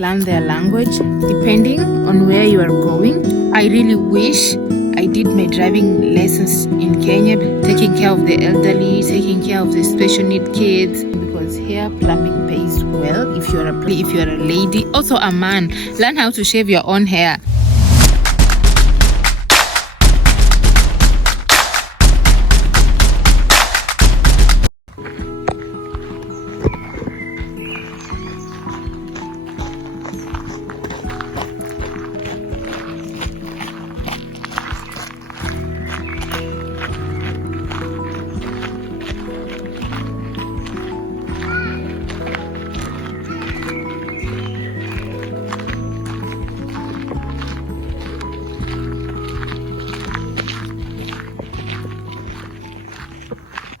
learn their language depending on where you are going. I really wish I did my driving lessons in Kenya, taking care of the elderly, taking care of the special need kids, because here plumbing pays well if you're a lady, also a man. Learn how to shave your own hair.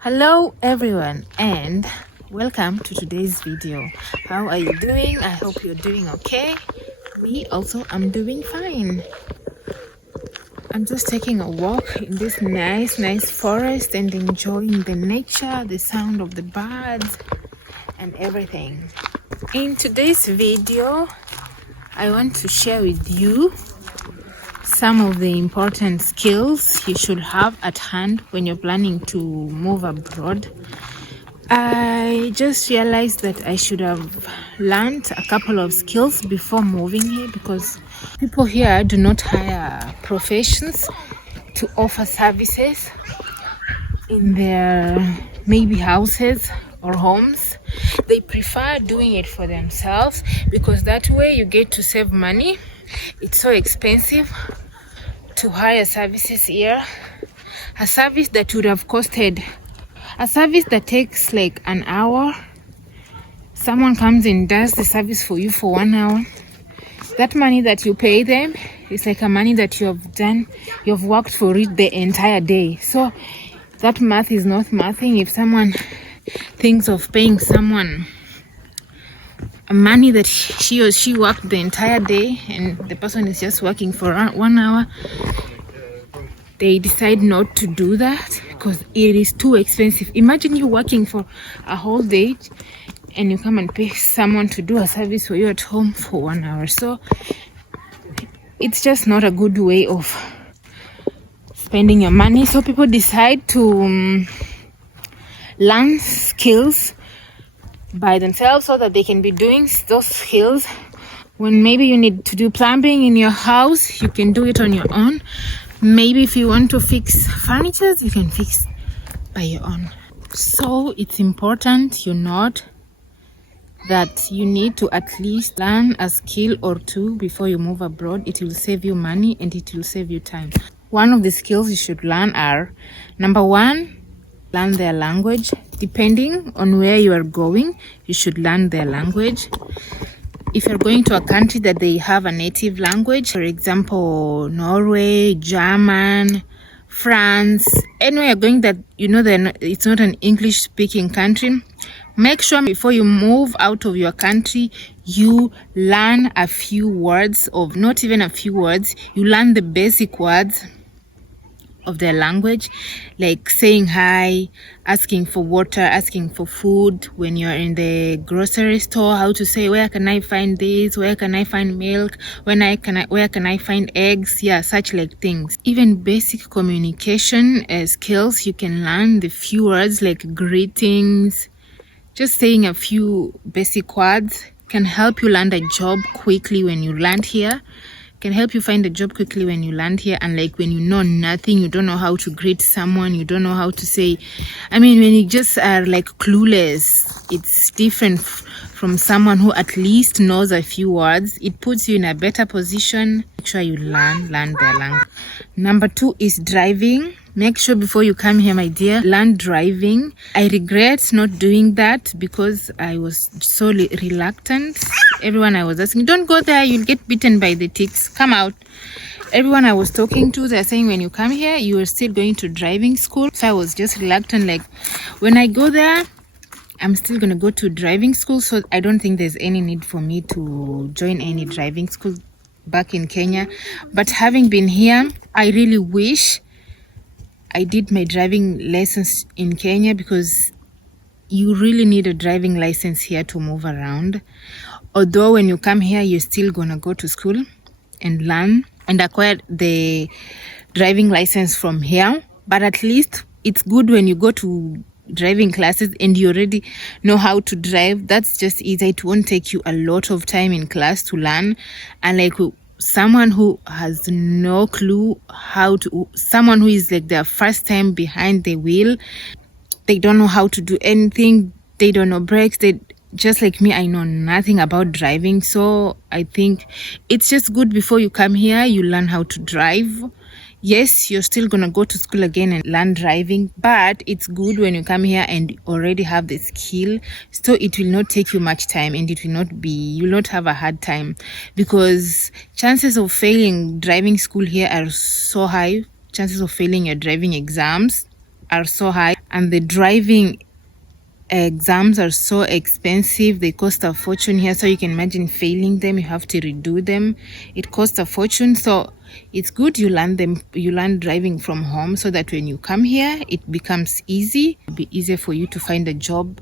Hello everyone and welcome to today's video. How are you doing? I hope you're doing okay. Me also, I'm doing fine. I'm just taking a walk in this nice forest and enjoying the nature, the sound of the birds and everything. In today's video, I want to share with you some of the important skills you should have at hand when you're planning to move abroad. I just realized that I should have learned a couple of skills before moving here, because people here do not hire professions to offer services in their maybe houses or homes. They prefer doing it for themselves, because that way you get to save money. It's so expensive to hire services here. A service that would have costed, a service that takes like an hour, someone comes and does the service for you for 1 hour. That money that you pay them is like a money that you have worked for it the entire day. So that math is not mathing. If someone thinks of paying someone money that she or she worked the entire day and the person is just working for 1 hour, they decide not to do that because it is too expensive. Imagine you working for a whole day and you come and pay someone to do a service for you at home for 1 hour. So it's just not a good way of spending your money. So people decide to learn skills by themselves so that they can be doing those skills. When maybe you need to do plumbing in your house, you can do it on your own. Maybe if you want to fix furniture, you can fix by your own. So it's important you note that you need to at least learn a skill or two before you move abroad. It will save you money and it will save you time. One of the skills you should learn are, number one, learn their language. Depending on where you are going, you should learn their language. If you're going to a country that they have a native language, for example, Norway, German, France, anywhere you're going that you know that it's not an English-speaking country, make sure before you move out of your country, you learn a few words, of not even a few words, you learn the basic words of their language, like saying hi, asking for water, asking for food when you're in the grocery store, how to say where can I find this, where can I find milk, where can I find eggs, yeah, such like things. Even basic communication skills, you can learn the few words like greetings. Just saying a few basic words can help you land a job quickly when you land here. Can help you find a job quickly when you land here. And like when you know nothing, you don't know how to greet someone, you don't know how to say, when you just are like clueless, it's different from someone who at least knows a few words. It puts you in a better position. Make sure you learn their language. Number two is driving. Make sure before you come here, my dear, learn driving. I regret not doing that because I was so reluctant. Everyone I was asking, don't go there, you'll get bitten by the ticks, come out. Everyone I was talking to, they're saying when you come here, you are still going to driving school. So I was just reluctant, like when I go there, I'm still going to go to driving school. So I don't think there's any need for me to join any driving school back in Kenya. But having been here, I really wish I did my driving lessons in Kenya, because you really need a driving license here to move around. Although when you come here, you're still gonna go to school and learn and acquire the driving license from here. But at least it's good when you go to driving classes and you already know how to drive. That's just easy. It won't take you a lot of time in class to learn. And like someone who has no clue how to, someone who is like their first time behind the wheel, they don't know how to do anything, they don't know brakes, they just like me, I know nothing about driving. So I think it's just good before you come here, you learn how to drive. Yes, you're still gonna go to school again and learn driving, but it's good when you come here and already have the skill, so it will not take you much time and it will not be, you will not have a hard time, because chances of failing driving school here are so high. Chances of failing your driving exams are so high, and the driving exams are so expensive. They cost a fortune here, so you can imagine failing them, you have to redo them, it costs a fortune. So it's good you learn driving from home, so that when you come here it becomes easy. It'll be easier for you to find a job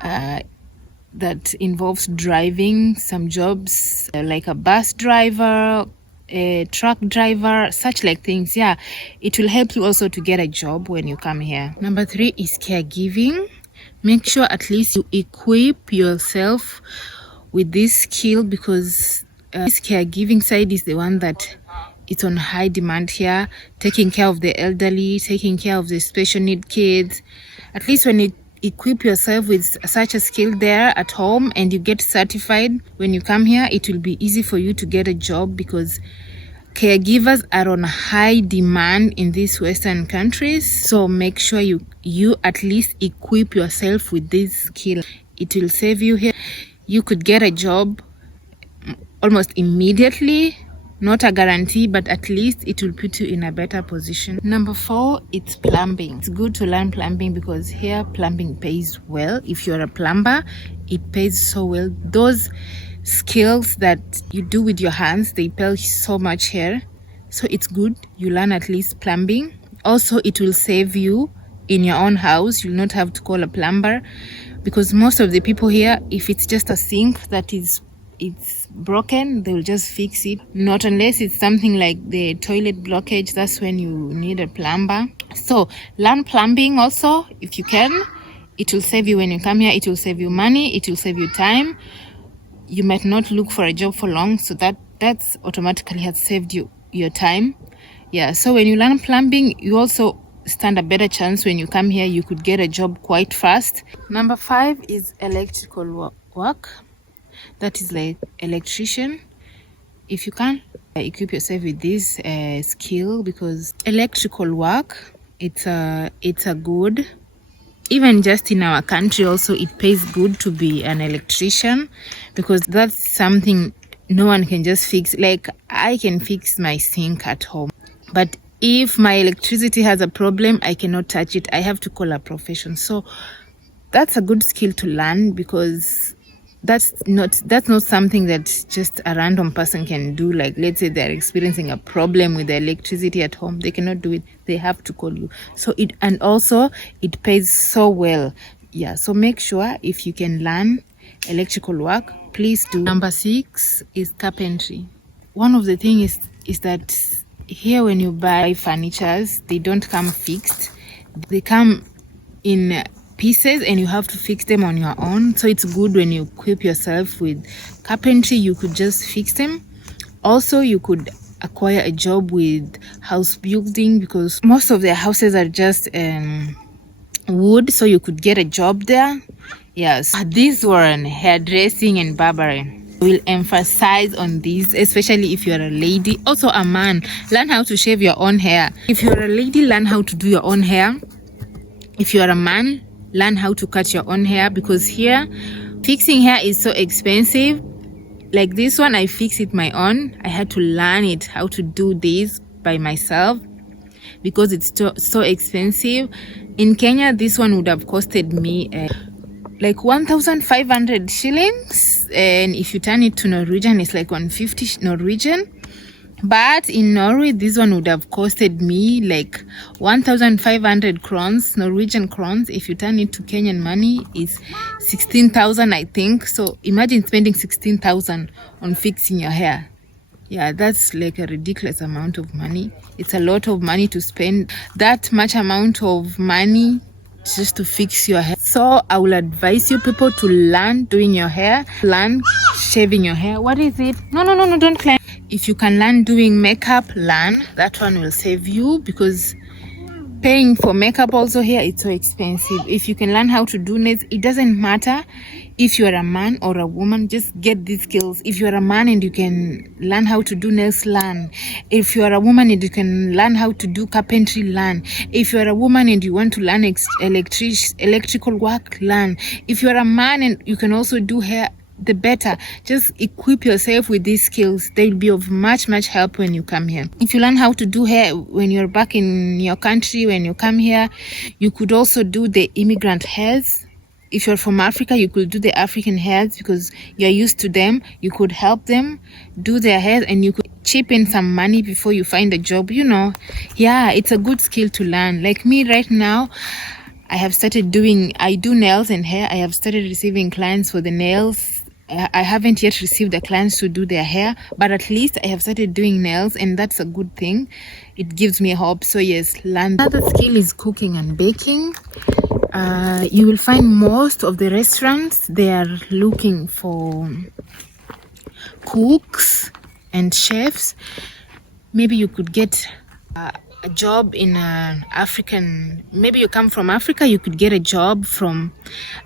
that involves driving. Some jobs like a bus driver, a truck driver, such like things. Yeah, it will help you also to get a job when you come here. Number 3 is caregiving. Make sure at least you equip yourself with this skill, because this caregiving side is the one that it's on high demand here. Taking care of the elderly, taking care of the special need kids. At least when you equip yourself with such a skill there at home and you get certified, when you come here it will be easy for you to get a job, because caregivers are on high demand in these Western countries. So make sure you at least equip yourself with this skill. It will save you here. You could get a job almost immediately. Not a guarantee, but at least it will put you in a better position. Number 4, it's plumbing. It's good to learn plumbing, because here plumbing pays well. If you're a plumber, it pays so well. Those skills that you do with your hands, they pay so much here. So it's good you learn at least plumbing. Also, it will save you in your own house. You'll not have to call a plumber, because most of the people here, if it's just a sink that it's broken, they will just fix it. Not unless it's something like the toilet blockage, that's when you need a plumber. So learn plumbing also if you can. It will save you when you come here. It will save you money, it will save you time. You might not look for a job for long, so that's automatically has saved you your time. Yeah, so when you learn plumbing, you also stand a better chance when you come here. You could get a job quite fast. Number 5 is electrical work. That is like electrician. If you can equip yourself with this skill, because electrical work, it's a good, even just in our country also, it pays good to be an electrician, because that's something no one can just fix. Like I can fix my sink at home, but if my electricity has a problem, I cannot touch it. I have to call a profession. So that's a good skill to learn, because that's not something that just a random person can do. Like let's say they're experiencing a problem with the electricity at home, they cannot do it, they have to call you. So and also it pays so well. Yeah, so make sure if you can learn electrical work, please do. Number 6 is carpentry. One of the things is that here when you buy furnitures, they don't come fixed, they come in pieces and you have to fix them on your own. So it's good when you equip yourself with carpentry, you could just fix them. Also, you could acquire a job with house building, because most of their houses are just wood, so you could get a job there. Yes, this one, hairdressing and barbering, will emphasize on this, especially if you're a lady. Also a man, learn how to shave your own hair. If you're a lady, learn how to do your own hair. If you're a man, learn how to cut your own hair, because here fixing hair is so expensive. Like this one, I fix it my own. I had to learn it how to do this by myself, because it's so expensive. In Kenya, this one would have costed me like 1,500 shillings, and if you turn it to Norwegian, it's like 150 Norwegian. But in Norway, this one would have costed me like 1,500 crowns, Norwegian crowns. If you turn it to Kenyan money, is 16,000, I think. So imagine spending 16,000 on fixing your hair. Yeah, that's like a ridiculous amount of money. It's a lot of money to spend that much amount of money just to fix your hair. So I will advise you people to learn doing your hair, learn shaving your hair. What is it? No, don't climb. If you can learn doing makeup, learn. That one will save you, because paying for makeup also here, it's so expensive. If you can learn how to do nails, it doesn't matter if you are a man or a woman, just get these skills. If you are a man and you can learn how to do nails, learn. If you are a woman and you can learn how to do carpentry, learn. If you are a woman and you want to learn electrical work, learn. If you are a man and you can also do hair, the better. Just equip yourself with these skills. They'll be of much help when you come here. If you learn how to do hair when you're back in your country, when you come here, you could also do the immigrant hairs. If you're from Africa, you could do the African hairs because you're used to them. You could help them do their hair, and you could chip in some money before you find a job. Yeah, it's a good skill to learn. Like me right now, I do nails and hair. I have started receiving clients for the nails. I haven't yet received the clients to do their hair, but at least I have started doing nails, and that's a good thing. It gives me hope. So yes, learn. Another skill is cooking and baking. You will find most of the restaurants, they are looking for cooks and chefs. Maybe you could get a job in an African, maybe you come from Africa, you could get a job from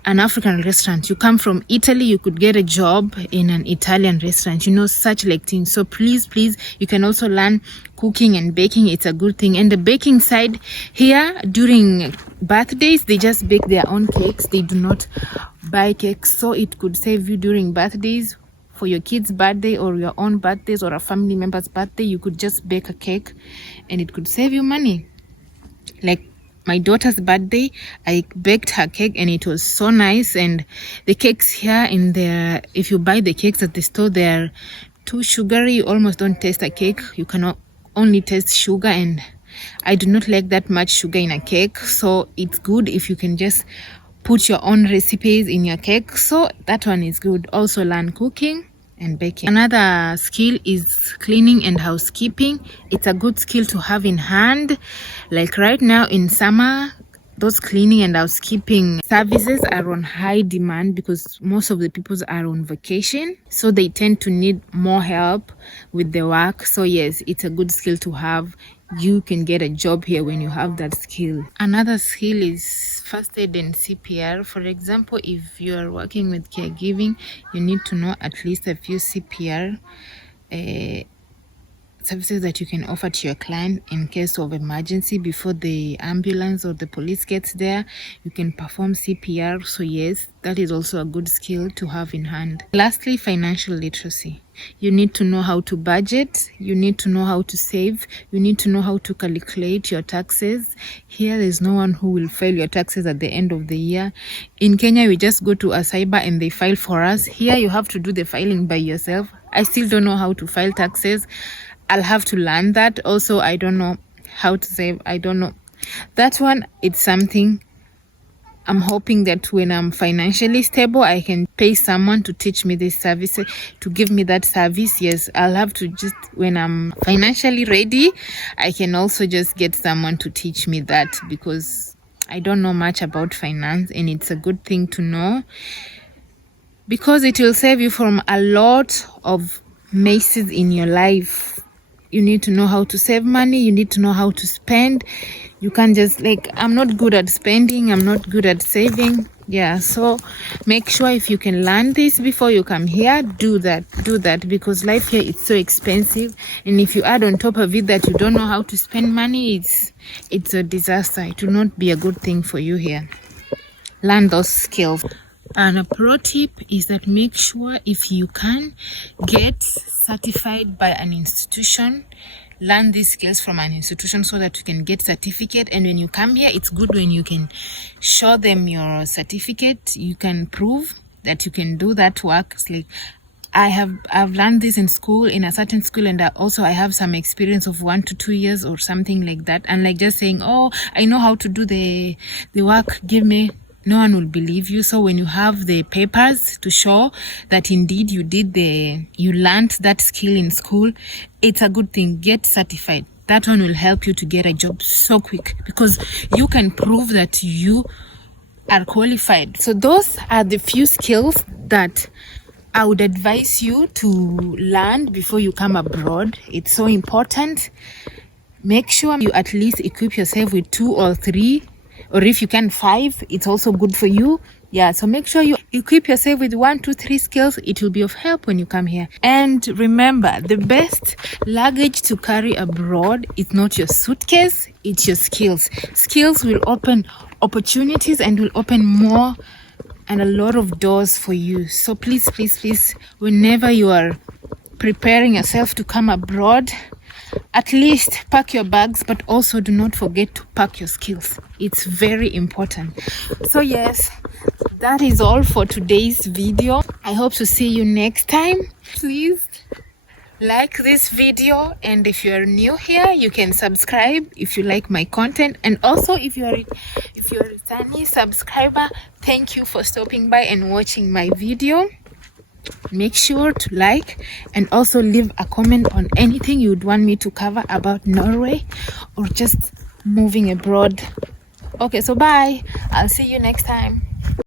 an African restaurant. You come from Italy, you could get a job in an Italian restaurant, such like things. So please, you can also learn cooking and baking. It's a good thing. And the baking side here, during birthdays, they just bake their own cakes. They do not buy cakes. So it could save you during birthdays. For your kid's birthday or your own birthdays or a family member's birthday, you could just bake a cake and it could save you money. Like my daughter's birthday, I baked her cake and it was so nice. And the cakes here if you buy the cakes at the store, they're too sugary. You almost don't taste a cake. You cannot only taste sugar, and I do not like that much sugar in a cake. So it's good if you can just put your own recipes in your cake. So that one is good. Also learn cooking and baking. Another skill is cleaning and housekeeping. It's a good skill to have in hand. Like right now in summer, those cleaning and housekeeping services are on high demand because most of the people are on vacation. So they tend to need more help with the work. So yes, it's a good skill to have. You can get a job here when you have that skill. Another skill is first aid and CPR. For example, if you are working with caregiving, you need to know at least a few CPR services that you can offer to your client in case of emergency. Before the ambulance or the police gets there, you can perform CPR. So yes, that is also a good skill to have in hand. Lastly, financial literacy. You need to know how to budget. You need to know how to save. You need to know how to calculate your taxes. Here, there's no one who will file your taxes at the end of the year. In Kenya, we just go to a cyber and they file for us. Here, you have to do the filing by yourself. I still don't know how to file taxes. I'll have to learn that. Also, I don't know how to save. I don't know. That one, it's something I'm hoping that when I'm financially stable, I can pay someone to teach me this service, to give me that service. Yes, I'll have to just, when I'm financially ready, I can also just get someone to teach me that, because I don't know much about finance, and it's a good thing to know because it will save you from a lot of messes in your life. You need to know how to save money. You need to know how to spend. You can't just I'm not good at spending. I'm not good at saving. Yeah, so make sure if you can learn this before you come here, do that because life here is so expensive. And if you add on top of it that you don't know how to spend money, it's a disaster. It will not be a good thing for you here. Learn those skills. And a pro tip is that make sure if you can get certified by an institution, learn these skills from an institution so that you can get certificate. And when you come here, it's good when you can show them your certificate. You can prove that you can do that work. It's like I've learned this in school, in a certain school, and I have some experience of 1 to 2 years or something like that. And like just saying, oh, I know how to do the work, give me, no one will believe you. So when you have the papers to show that indeed you learned that skill in school, it's a good thing. Get certified. That one will help you to get a job so quick, because you can prove that you are qualified. So those are the few skills that I would advise you to learn before you come abroad. It's so important. Make sure you at least equip yourself with 2 or 3, or if you can 5, it's also good for you. Yeah, so make sure you equip yourself with 1, 2, 3 skills. It will be of help when you come here. And remember, the best luggage to carry abroad is not your suitcase, it's your skills. Skills will open opportunities and will open more and a lot of doors for you. So please, please, please, whenever you are preparing yourself to come abroad, at least pack your bags, but also do not forget to pack your skills. It's very important. So yes, that is all for today's video. I hope to see you next time. Please like this video, and if you are new here, you can subscribe if you like my content. And also if you're a returning subscriber, thank you for stopping by and watching my video. Make sure to like and also leave a comment on anything you would want me to cover about Norway or just moving abroad. Okay, so bye. I'll see you next time.